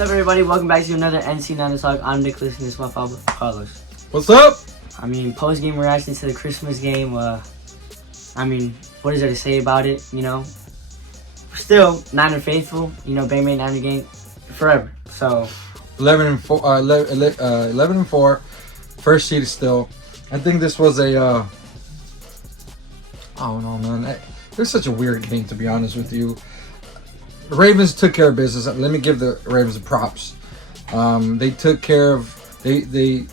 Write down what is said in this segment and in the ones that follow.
What's up, everybody? Welcome back to another NC Niners Talk. I'm Nicholas, and this is my father, Carlos. What's up? Post-game reaction to the Christmas game. What is there to say about it? Still Niner faithful. Bang Bang Niner gang forever. So 11-4, first seed still. I think this was a. I don't know, man. It was such a weird game, to be honest with you. The Ravens took care of business. Let me give the Ravens the props. They took care of. They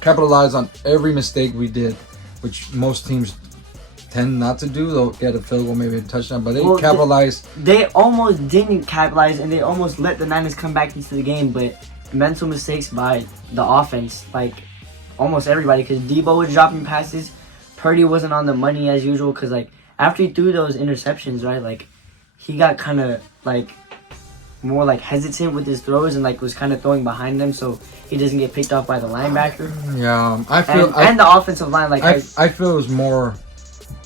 capitalized on every mistake we did, which most teams tend not to do. They'll get a field goal, maybe a touchdown, but they capitalized. They almost didn't capitalize, and they almost let the Niners come back into the game, but mental mistakes by the offense, like almost everybody, because Debo was dropping passes. Purdy wasn't on the money as usual, because after he threw those interceptions, right, he got kind of more hesitant with his throws and was kind of throwing behind them, so he doesn't get picked off by the linebacker. Yeah, I feel and the offensive line, I feel it was more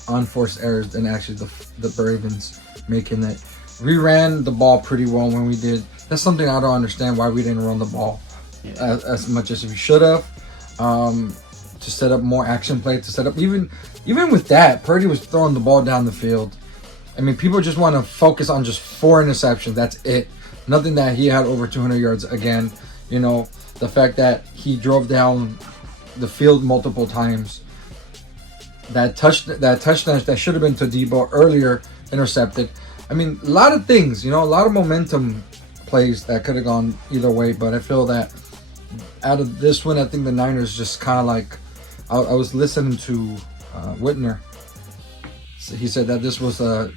unforced errors than actually the Ravens making it. We ran the ball pretty well when we did. That's something I don't understand, why we didn't run the ball as much as we should have. To set up more action play, to set up even with that, Purdy was throwing the ball down the field. People just want to focus on just 4 interceptions. That's it. Nothing that he had over 200 yards again. The fact that he drove down the field multiple times. That touchdown that should have been to Debo earlier, intercepted. A lot of things. A lot of momentum plays that could have gone either way. But I feel that out of this one, I think the Niners just kind of I was listening to Whitner. He said that this was a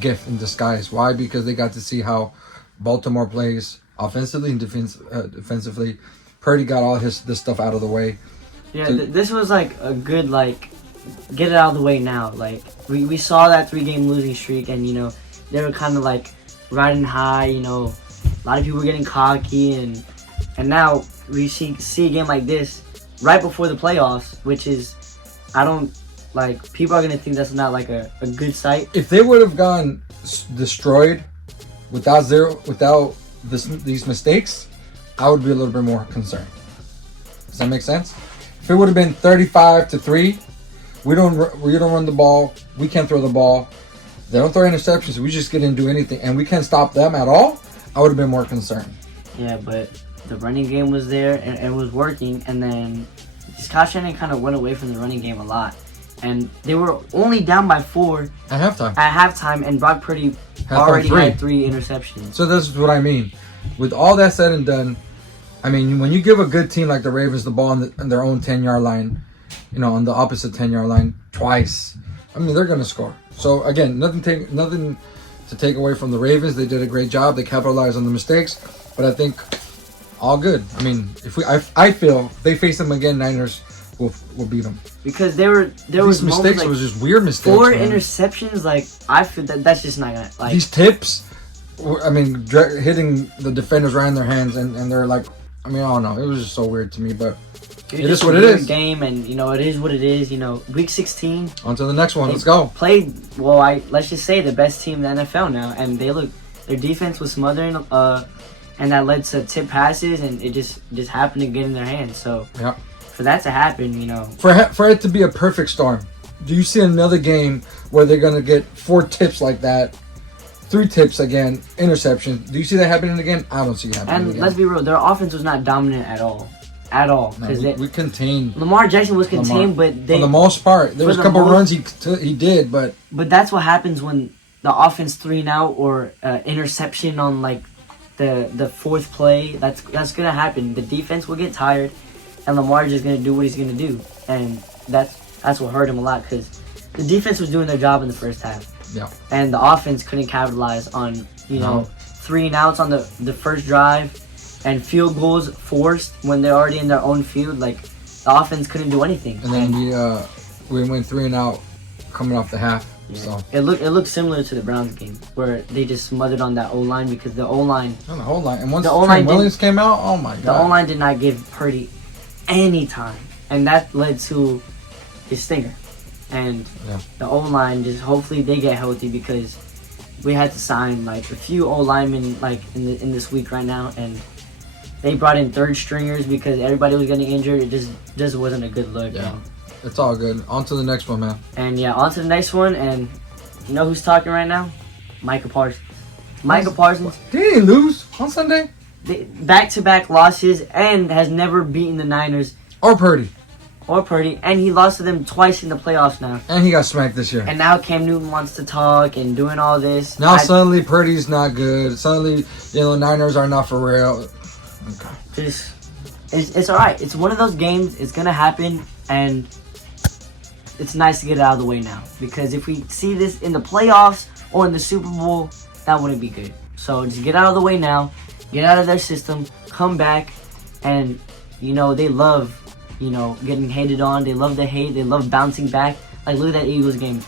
gift in disguise. Why? Because they got to see how Baltimore plays offensively and defensively. Purdy got all this stuff out of the way. Yeah, this was a good get it out of the way now. We saw that 3-game losing streak, and they were kind of riding high. A lot of people were getting cocky, and now we see a game like this right before the playoffs, which is people are gonna think that's not a good sight. If they would have gone destroyed without these mistakes, I would be a little bit more concerned. Does that make sense? If it would have been 35-3, we don't run the ball, we can't throw the ball, they don't throw interceptions, we just didn't do anything, and we can't stop them at all, I would have been more concerned. Yeah, but the running game was there and it was working, and then Scott Shannon kind of went away from the running game a lot. And they were only down by 4 at halftime, and Brock Purdy already had 3 interceptions. So this is what I mean. With all that said and done, when you give a good team like the Ravens the ball on their own 10-yard line, on the opposite 10-yard line twice, they're going to score. So again, nothing to take away from the Ravens. They did a great job. They capitalized on the mistakes, but I think all good. I feel they face them again, Niners will beat them, because these mistakes was just weird mistakes. 4 interceptions, I feel that's just not gonna these tips. Hitting the defenders right in their hands, and they're I don't know. It was just so weird to me, but it is what it is. Game, and it is what it is. Week 16. On to the next one. Let's go. Played let's just say the best team in the NFL now, and their defense was smothering, and that led to tip passes, and it just happened to get in their hands. So yeah. For that to happen, for it to be a perfect storm. Do you see another game where they're gonna get 4 tips like that, 3 tips again, interceptions? Do you see that happening again? I don't see it happening. And let's be real, their offense was not dominant at all. No, we contained. Lamar Jackson was contained, but for the most part, there was a couple runs he did, but that's what happens when the offense 3 and out, or interception on the 4th play. That's gonna happen. The defense will get tired, and Lamar just gonna do what he's gonna do, and that's what hurt him a lot, because the defense was doing their job in the first half. Yeah. And the offense couldn't capitalize on 3 and outs on the first drive, and field goals forced when they're already in their own field. The offense couldn't do anything. And then we went 3 and out coming off the half. Yeah. So it looked similar to the Browns game, where they just smothered on that O-line, because the O-line. On the whole line, and once Trent Williams came out, oh my god, the O-line did not give Purdy any time, and that led to his stinger. And the O-line, just hopefully they get healthy, because we had to sign like a few old linemen like in this week right now, and they brought in third stringers because everybody was getting injured. It just wasn't a good look. Yeah. Man. It's all good. On to the next one, man. And yeah, on to the next one. And you know who's talking right now? Micah Parsons. Micah Parsons. Did he lose on Sunday? Back-to-back losses and has never beaten the Niners Or Purdy. or Purdy, and he lost to them twice in the playoffs now. And he got smacked this year. And now Cam Newton wants to talk and doing all this. Now suddenly Purdy's not good. Suddenly, Niners are not for real. Okay. It's all right. It's one of those games. It's gonna happen, and it's nice to get it out of the way now. Because if we see this in the playoffs or in the Super Bowl, that wouldn't be good. So just get out of the way now. Get out of their system. Come back, and they love getting hated on. They love the hate. They love bouncing back. Like look at that Eagles game.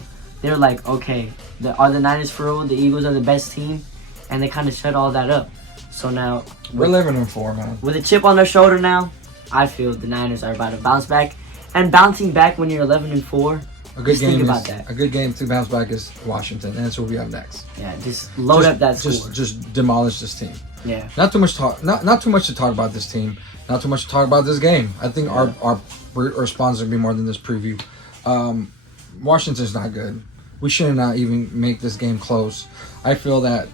They're like, okay, are the Niners for real? The Eagles are the best team, and they kind of shut all that up. So now we're 11-4, man. With a chip on their shoulder now, I feel the Niners are about to bounce back. And bouncing back when you're 11-4, a good game. Think about that. A good game to bounce back is Washington, and that's what we have next. Yeah, just load up that score. Just demolish this team. Yeah. Not too much talk. Not too much to talk about this team. Not too much to talk about this game. I think our response will be more than this preview. Washington's not good. We should not even make this game close. I feel that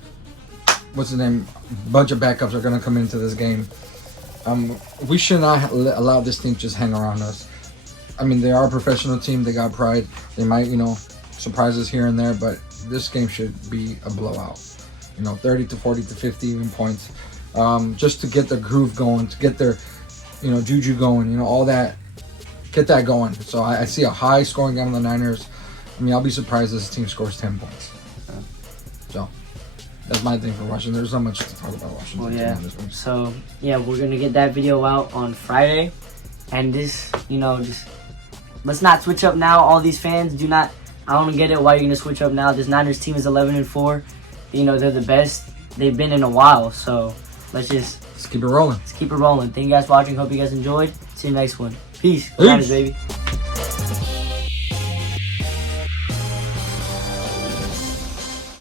what's the name? Bunch of backups are going to come into this game. We should not allow this team to just hang around us. I mean, they are a professional team. They got pride. They might, surprise us here and there, but this game should be a blowout. 30 to 40 to 50 even points. Just to get the groove going, to get their, juju going, all that. Get that going. So I see a high scoring game on the Niners. I mean, I'll be surprised if this team scores 10 points. So that's my thing for Washington. There's not much to talk about Washington. Well, yeah. So, yeah, we're going to get that video out on Friday. And this, just let's not switch up now. All these fans I don't get it why you're going to switch up now. This Niners team is 11-4. They're the best they've been in a while. So let's keep it rolling. Let's keep it rolling. Thank you guys for watching. Hope you guys enjoyed. See you next one. Peace. Go Niners, baby.